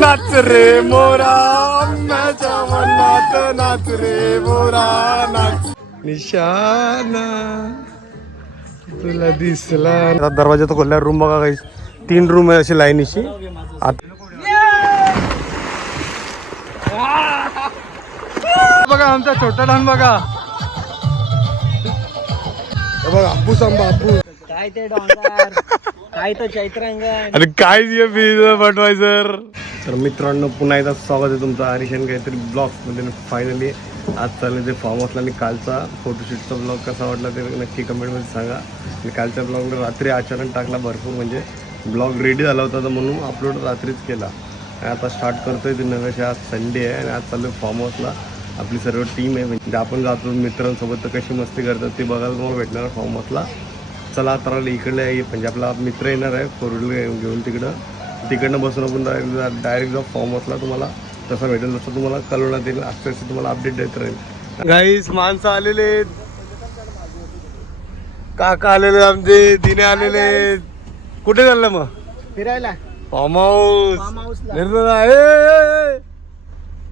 नाच रे मोरा आंब्याच्या वनात नाच रे मोरा नाच. निशाना तुला दिसला. आता दरवाजा तर खोलला रूम बघा काही तीन रूम आहे अशी लाईनीशी आता बघा आमचा छोटा डान बघा. बघा आपूस आंबा आपूस काय ते डोंगर? काय तो चैत्रांगण? आणि काय बटवायझर तर मित्रांनो पुन्हा एकदा स्वागत आहे तुमचं हरिशन काहीतरी ब्लॉग्समध्ये फायनली आज चालले ते फॉर्म हाऊसला आणि कालचा फोटोशूटचा ब्लॉग कसा वाटला ते नक्की कमेंटमध्ये सांगा. आणि कालच्या ब्लॉगला रात्री आचरण टाकला भरपूर म्हणजे ब्लॉग रेडी झाला होता तर म्हणून अपलोड रात्रीच केला. आणि आता स्टार्ट करतो आहे ते नव्याशी आज संडे आहे आणि आज चालू फॉर्म हाऊसला आपली सर्व टीम आहे म्हणजे आपण जातो मित्रांसोबत तर कशी मस्ती करतात ते बघायला तुम्हाला भेटणार फॉर्म हाऊसला चला तर इकडे आहे म्हणजे आपला मित्र येणार आहे फोर व्हीलर घेऊन तिकडं. तिकडनं बसून आपण डायरेक्ट डायरेक्ट जॉब फॉर्म असला तुम्हाला तसं भेटेल. तसं तुम्हाला कळवण्यात येईल असं असं तुम्हाला अपडेट देत राहील. गाईस माणसं आलेले. काका आलेले आमचे दिने आलेले. कुठे चाललं मग? फिरायला. Farm house.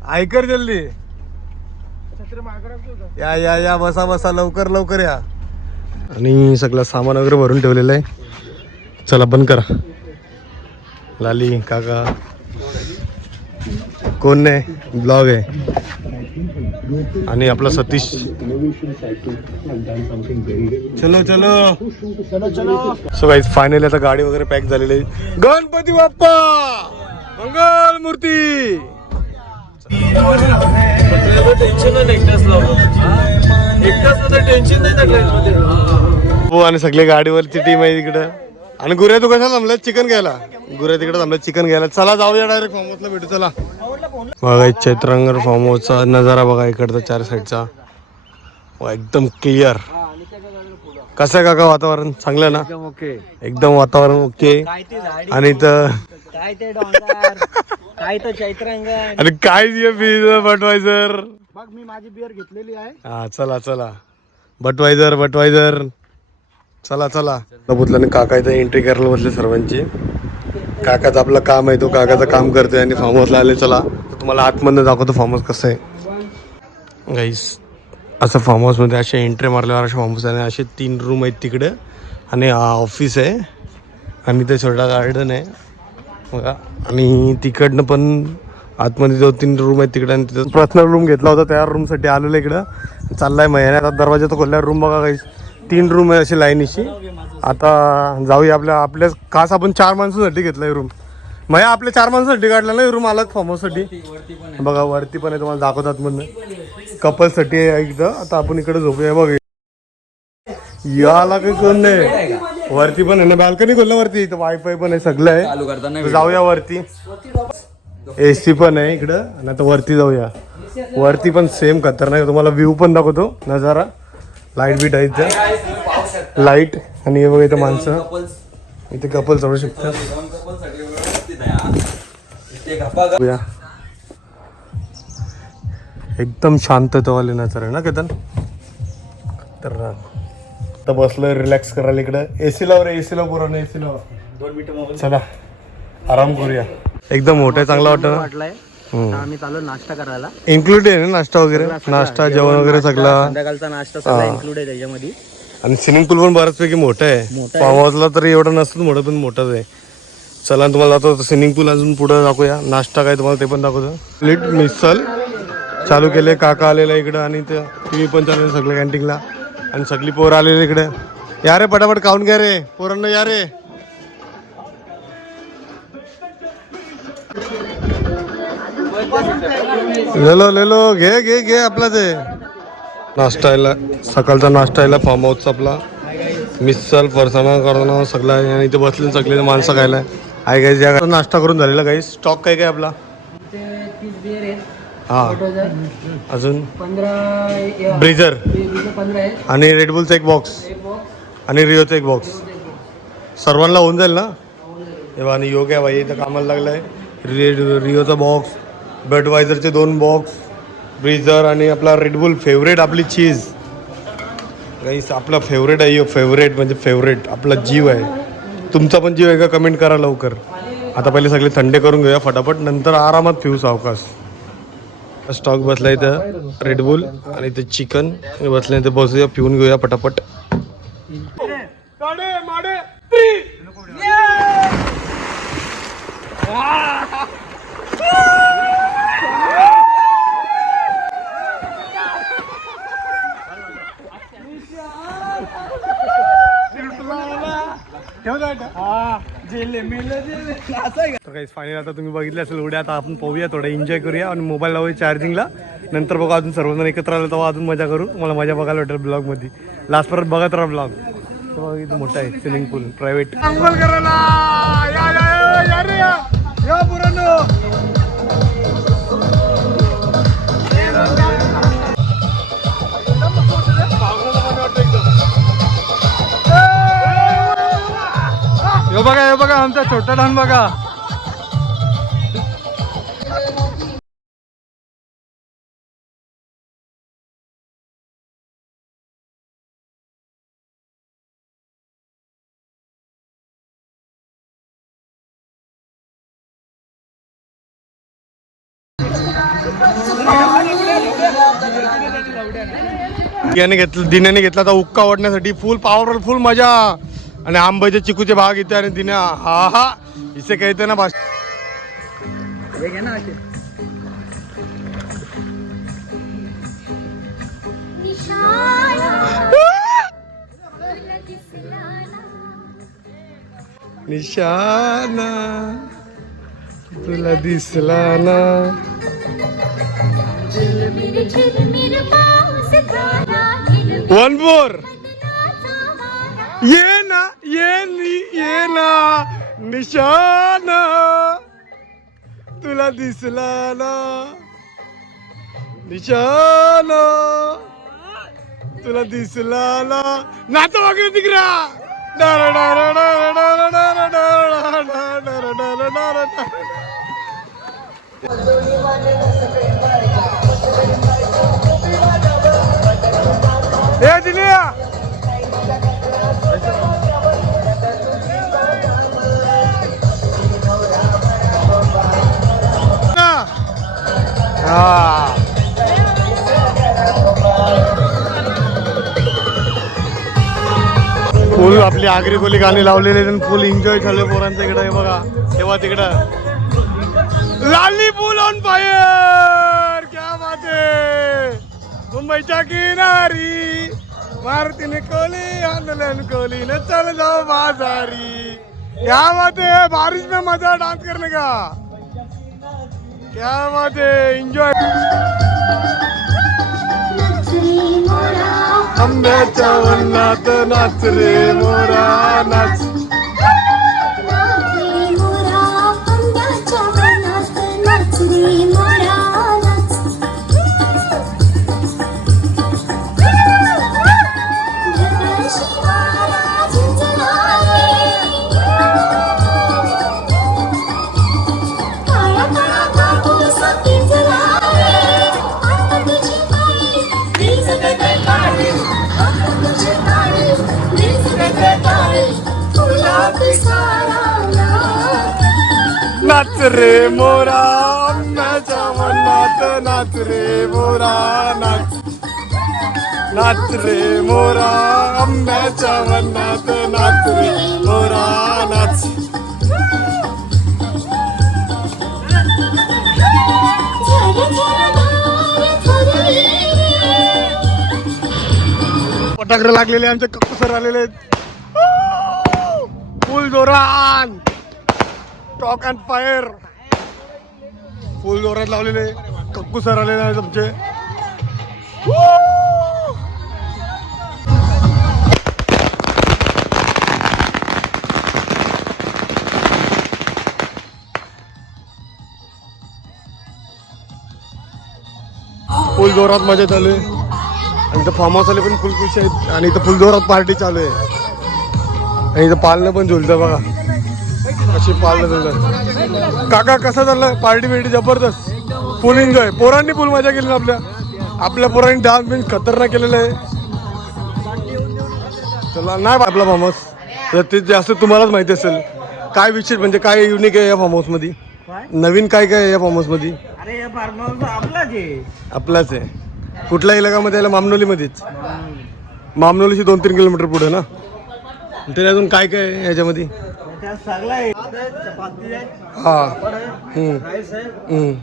ऐकर जल्दी. या या या बसा बसा. लवकर लवकर या. आणि सगळं सामान वगैरे भरून ठेवलेलं आहे. चला बंद करा. लाली काका. कोण नाही ब्लॉग आहे. आणि आपला सतीश. चलो चलो. चलो चलो सो गाईज फायनली आता गाडी वगैरे पॅक झालेली आहे. गणपती बाप्पा! मंगल मूर्ती! हो आणि सगळे गाडीवरची टीम आहे तिकडं आणि गुऱ्या तू कशा थांबल्या चिकन घ्यायला. गुऱ्या तिकडे थांबल्या चिकन घ्यायला. चला जाऊया डायरेक्ट फॉर्म हाऊसला भेटू चला. बघा चैत्रांगर फॉर्म हाऊसचा नजारा बघा इकडचा चार साईडचा वा, एकदम क्लिअर कसं आहे काका वातावरण? चांगलं ना? ओके एकदम वातावरण ओके आणि काय ते आणि काय बटवायझर बघ मी माझी बिअर घेतलेली आहे. हा चला चला. बटवायझर बटवायझर चला चला. बुतल्याने काका इथे एंट्री करायला बसले सर्वांची. काकाचं आपलं काम आहे तो काकाचं काम करतोय आणि फार्म हाऊसला आले. चला तर तुम्हाला आतमधनं दाखवतो फार्म हाऊस कसं आहे. गाईस असं फार्म हाऊसमध्ये असे एंट्री मारल्यावर असे फार्म हाऊस आहे असे तीन रूम आहेत तिकडे. आणि हा ऑफिस आहे. आणि ते छोटा गार्डन आहे. बघा. आणि तिकडनं पण आतमध्ये जो तीन रूम आहेत तिकडे आणि तिथं पर्सनल रूम घेतला होता त्या रूमसाठी आलेलं इकडं. चाललाय महिन्यात आता दरवाजा तर खोलल्या रूम बघा काही तीन रूम आहे अशी लाईनीशी आता जाऊया आपल्या आपल्या खास आपण चार माणसांसाठी घेतलाय रूम मग आपल्या चार माणसांसाठी काढला ना रूम अलग फॉर्म हाऊससाठी बघा वरती पण आहे तुम्हाला दाखवतात म्हणून. कपलसाठी आहे इथं आता आपण इकडे झोपूया. बघ. याला काही कोण नाही. वरती पण आहे ना बाल्कनी खोललं वरती. इथं वायफाय पण आहे सगळं आहे. जाऊया वरती. एसी पण आहे इकडं. आणि आता वरती जाऊया. वरती पण सेम खतरनाक आहे. तुम्हाला व्ह्यू पण दाखवतो. नजारा. लाइट बीट आहे इथं. लाइट आणि हे बघा इथं माणसं. इथे कपल चढू शकतात. एकदम शांततावाले नजर आहे ना केतन? तर आता बसलोय रिलॅक्स करायला इकडं. एसी लाव रे एसी लाव पुरा एसी लाव. दोन मिनिटं चला आराम करूया. एकदम मोठं चांगलं वाटतं ना. वाटलाय. आम्ही चालू नाश्ता करायला. इन्क्लूड आहे ना नाश्ता वगैरे? नाश्ता जेवण वगैरे सगळं. संध्याकाळचा नाश्ता सगळा इन्क्लूड आहे त्याच्यामध्ये. आणि स्विमिंग पूल पण बऱ्याचपैकी मोठं आहे. मोठं फार्म हाऊसला तर एवढं नसतं मोठं पण मोठंच आहे. चला तुम्हाला आता स्विमिंग पूल अजून पुढे दाखवूया. नाश्ता काय तुम्हाला ते पण दाखवतो. लिट मिसल चालू केले काका आलेला इकडं आणि ते टी पण चालू आहे सगळं कॅन्टीनला आणि सगळी पोरं आलेली इकडे. या रे पटापट खाऊन घ्या रे. पोरांना या रे. लेलो लेलो घे घे घे आपला ते. नाश्ता यायला सकाळचा नाश्ता यायला फार्म हाऊसचा आपला मिसल फरसाणा करताना सगळं इथे बसले सगळे माणसं खायला आहे. गाईज या नाश्ता करून झालेला काही स्टॉक काय काय आपला? हा. अजून? आहे आणि रेडबुलचा एक बॉक्स आणि रिओचा एक बॉक्स सर्वांना होऊन जाईल ना? हे बघा, आणि योग आहे भाई इथं कामाला लागलाय. रे रिओचा बॉक्स बडवायझरचे दोन बॉक्स ब्रिझर आणि आपला रेडबुल फेवरेट आपली चीज गाईस आपला फेवरेट आहे फेवरेट म्हणजे फेवरेट आपला जीव आहे. तुमचा पण जीव आहे का? कमेंट करा लवकर. आता पहिले सगळे थंडे करून घेऊया फटाफट. नंतर आरामात पिऊ सावकाश. स्टॉक बसला इथं रेडबुल आणि ते चिकन बसल्या इथं बसूया पिऊन घेऊया पटापट तर काही फायनल आता तुम्ही बघितले असेल उड्या आता आपण पाहूया थोडं एन्जॉय करूया आणि मोबाईल लावूया चार्जिंगला नंतर बघा अजून सर्वजण एकत्र आलं तेव्हा अजून मजा करू. मला मजा बघायला भेटेल ब्लॉगमध्ये. लास्ट परत बघत राहा ब्लॉग इथं मोठा आहे स्विमिंग पूल प्रायव्हेट बघा हे बघा आमचा छोटा डान बघा. याने घेतलं दिन्याने घेतला तर उक्का ओढण्यासाठी फुल पॉवरफुल फुल मजा. आणि आंब्याचे चिकूचे भाग येते आणि दिन्या हा हा इसे कहते ना भाषा. हे घे ना असे. निशाना तुला दिसला ना. वन फोर ये ना ये ये ना निशान तुला दिसला ना निशान तुला दिसला ना नाच वगैरे डर डर डर डर डर डर डर डर डर डर हा. फुल आपली आगरी कोली गाणी लावलेली फुल एन्जॉय झालं पोरांचं इकडं हे बघा. तेव्हा तिकडं. लाली फुल ऑन फायर क्या बात है मुंबईच्या किनारी मारुतीने कोली आंदोलन कोली न चल जाओ बाजारी. क्या बात है बारिश में मजा डांस करने का? त्यामध्ये एन्जॉय आंब्याच्या वन्नात नाच रे मोरा नाच. नाच रे मोरा आंब्याच्या वनात नाच रे मोरा नाच. नाच रे मोरा आंब्याच्या वनात नाच रे मोरा नाच. फटाकडे लागलेले आमचे कक्कू सर आलेले आहेत. फुल जोरान टॉक अँड फायर. फुल जोरात लावलेले. कक्कू सर आलेले आहेत आमचे. फुल जोरात मजा चालू आहे. आणि इथं फार्म हाऊस आले पण फुल खुश आहेत. आणि इथं फुल जोरात पार्टी चालू आहे. आणि इथं पालनं पण झुलतं बघा. अशी झुलतं काका कसं चाललं? पार्टी बिर्टी जबरदस्त. फुल एन्जॉय पोरांनी फुल मजा केली ना आपल्या. आपल्या पोरांनी डान्स बिन्स खतरनाक केलेलं आहे. चला नाही आपला फार्म हाऊस तर ते जास्त तुम्हालाच माहिती असेल. काय विशेष म्हणजे काय युनिक आहे या फार्म हाऊसमध्ये काय? नवीन काय काय आहे या फार्म हाऊसमध्ये अरे या फार्म हाऊस आपलाच आहे. आपलाच आहे. कुठल्या इलाकामध्ये याला मामनोलीमध्येच. मामनोलीशी दोन तीन किलोमीटर पुढे ना? तरी अजून काय काय आहे याच्यामध्ये? चपाती हा.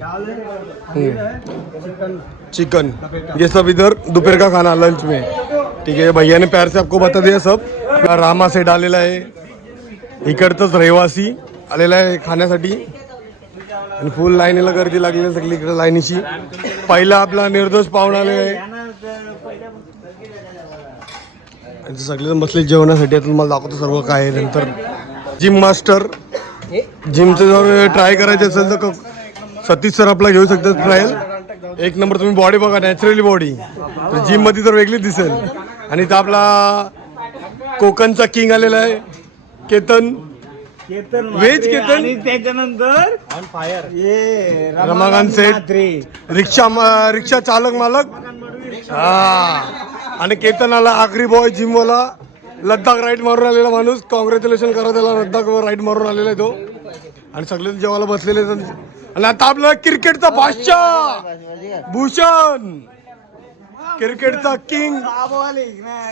दाल आहे. चिकन. चिकन. ये सब इधर दोपहर का खाना लंच में? ठीक है भैया ने प्यार से आपको बता दिया सब। रामा सेट आलेला आहे. इकडचंच रहिवासी आलेला आहे खाण्यासाठी. आणि फुल लाईनीला गर्दी लागलेली आहे सगळी इकडे लाईनीची. पहिला आपला निर्दोष पाहुणा आलेला आहे. आणि सगळे जण बसले जेवणासाठी. तुम्हाला दाखवतो सर्व काय नंतर. Gym master. जिमचं जर ट्राय करायचे असेल तर सतीश सर आपला घेऊ शकतात ट्रायल एक नंबर तुम्ही बॉडी बघा नॅचरली बॉडी तर जिममध्ये तर वेगळीच दिसेल. आणि इथं आपला कोकणचा किंग आलेला आहे केतन. केतन केतन? आणि त्याच्यानंतर ऑन फायर ये रमाकांत सेठ. रिक्षा मा- रिक्षा चालक मालक. हा. आणि केतन आला आखरी बॉय जिमवाला लद्दाख राईड मारून आलेला माणूस. कॉंग्रॅच्युलेशन करा त्याला. लद्दाख राईड मारून आलेला आहे तो. आणि सगळे जेवायला बसलेले आणि आता आपला क्रिकेटचा बादशाह. भूषण. क्रिकेटचा किंग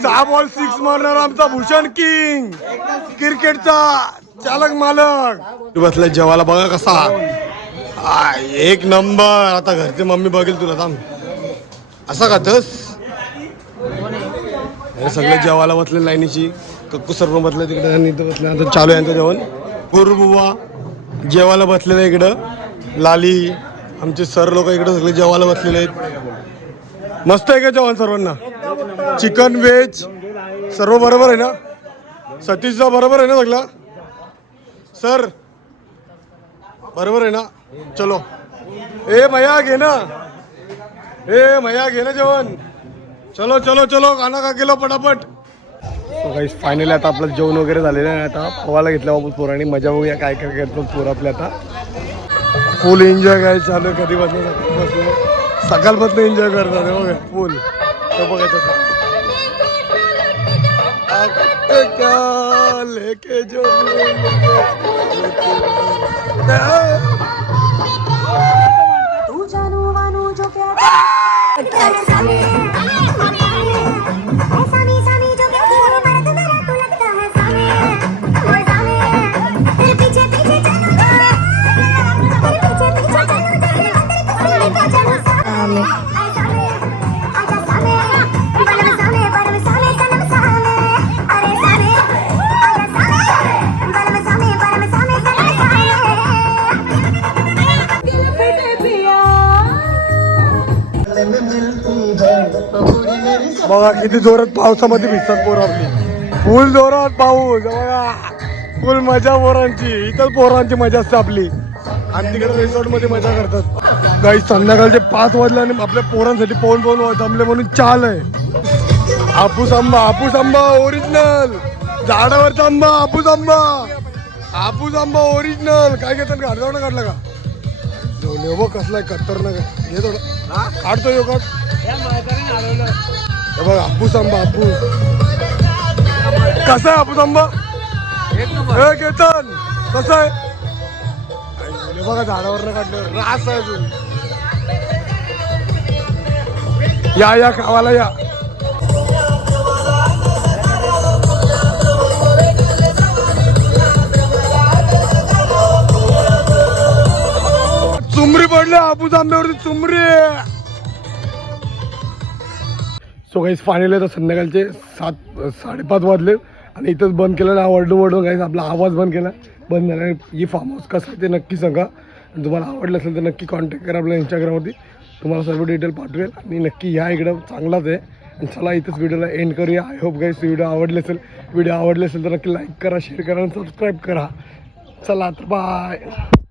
सहा बॉल सिक्स मारणार आमचा भूषण किंग क्रिकेटचा चालक मालक. बसला जेवायला बघा कसा. एक नंबर आता घरचे मम्मी बघेल तुला थांब. असा का तस? हे सगळे जेवायला बसले लाईनीची. कक्कू सर्व बसले तिकडे आणि इथं बसले. आता चालू आहे यांचं जेवण. गुरुबुवा जेवायला बसलेलं आहे इकडं. लाली आमचे सर लोक इकडे सगळे जेवायला बसलेले आहेत. मस्त आहे का जेवण सर्वांना? चिकन व्हेज सर्व बरोबर आहे ना? सतीशचा बरोबर आहे ना सगळा? सर बरोबर आहे ना? चलो. ए मैया घे ना. ए मैया घे ना जेवण. चलो चलो चलो खाना का गेलो पटापट काही फायनली आता आपलं जेवण वगैरे झालेलं आहे आता. पोवायला घेतल्या बाबू पोरांनी. मजा बघूया काय काय करतो पोर आपल्या आता. फुल एन्जॉय काय चालू आहे. कधी बसलं बसलं. सकाळपासून एन्जॉय करतात बघा फुल हे बघा तसं. लेके जो किती जोरात पावसामध्ये भिजतात पोरं आपली फुल जोरात पाऊस बघा. फुल मजा पोरांची. इथं पोरांची मजा असते आपली आणि तिकडे रिसॉर्टमध्ये मजा करतात. काही संध्याकाळचे पाच वाजले आणि आपल्या पोरांसाठी पोहून पोहून जमले म्हणून चाल आहे. हापूस आंबा हापूस आंबा ओरिजिनल झाडावरचा आंबा हापूस आंबा हापूस आंबा ओरिजिनल काय घेतात? अर्धवणं काढला का? हे कसला आहे खतरनाक आहे. घे थोडं काढतो यो काढ. बघ हापूस आंबा हापूस. कसा आहे हापूस आंबा? हे केतन कसा आहे? बघा झाडावर काढलं रास आहे अजून. या या खावाला या. चुमरी पडले हापूस आंब्यावरती चुमरी. सो काहीच फायनल तर संध्याकाळचे सात साडेपाच वाजले. आणि इथंच बंद केलं ना वरडून वरडून काहीच आपला आवाज बंद केला. बंद झाला. ही फार्म हाऊस कसं आहे ते नक्की सांगा. तुम्हाला आवडलं असेल तर नक्की कॉन्टॅक्ट करा आपल्या इंस्टाग्रामवरती तुम्हाला सर्व डिटेल पाठवेल. आणि नक्की ह्या इकडं चांगलाच आहे. आणि चला इथंच व्हिडिओला एंड करूया. आय होप गाईस व्हिडिओ आवडले असेल. व्हिडिओ आवडले असेल तर नक्की लाईक करा शेअर करा आणि सबस्क्राईब करा. चला तर बाय